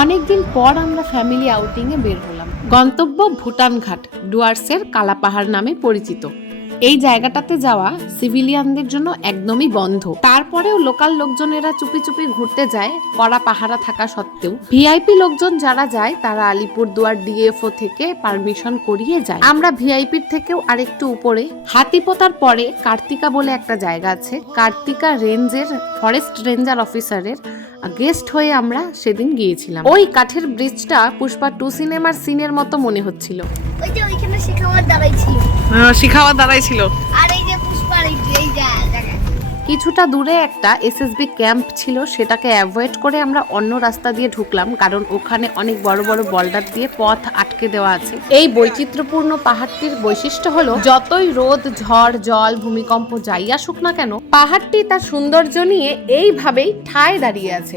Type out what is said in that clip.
অনেকদিন পর আমরা ফ্যামিলি আউটিং এ বের হলাম। গন্তব্য ভুটান ঘাট, ডুয়ার্সের কালাপাহাড় নামে পরিচিত। এই জায়গাটাতে যাওয়া সিভিলিয়ানদের জন্য একদমই বন্ধ। তারপরেও লোকাল লোকজনেরা চুপি চুপি ঘুরতে যায়, কড়া পাহারা থাকা সত্ত্বেও। ভিআইপি লোকজন যারা যায় তারা আলিপুরদুয়ার ডিএফও থেকে পারমিশন করিয়ে যায়। আমরা ভিআইপির থেকেও আরেকটু উপরে হাতিপোতার পরে কার্তিকা বলে একটা জায়গা আছে। কার্তিকা রেঞ্জের ফরেস্ট রেঞ্জার অফিসারের গেস্ট হয়ে আমরা সেদিন গিয়েছিলাম। ওই কাঠের ব্রিজটা পুষ্পা 2 সিনেমার সিনের মতো মনে হচ্ছিল। ওই যে ওইখানে শিখাওয়ার দাঁড়াইছিল। শিখাওয়ার দাঁড়াইছিল। আর এই যে পুষ্পার এই জায়গা। কিছুটা দূরে একটা এসএসবি ক্যাম্প ছিল, সেটাকে অ্যাভয়েড করে আমরা অন্য রাস্তা দিয়ে ঢুকলাম, কারণ ওখানে অনেক বড় বড় বল্ডার দিয়ে পথ আটকে দেওয়া আছে। এই বৈচিত্র্যপূর্ণ পাহাড়টির বৈশিষ্ট্য হলো যতই রোদ, ঝড়, জল, ভূমিকম্প যাই আসুক না কেন, পাহাড়টি তার সৌন্দর্য নিয়ে এইভাবেই ঠায় দাঁড়িয়ে আছে।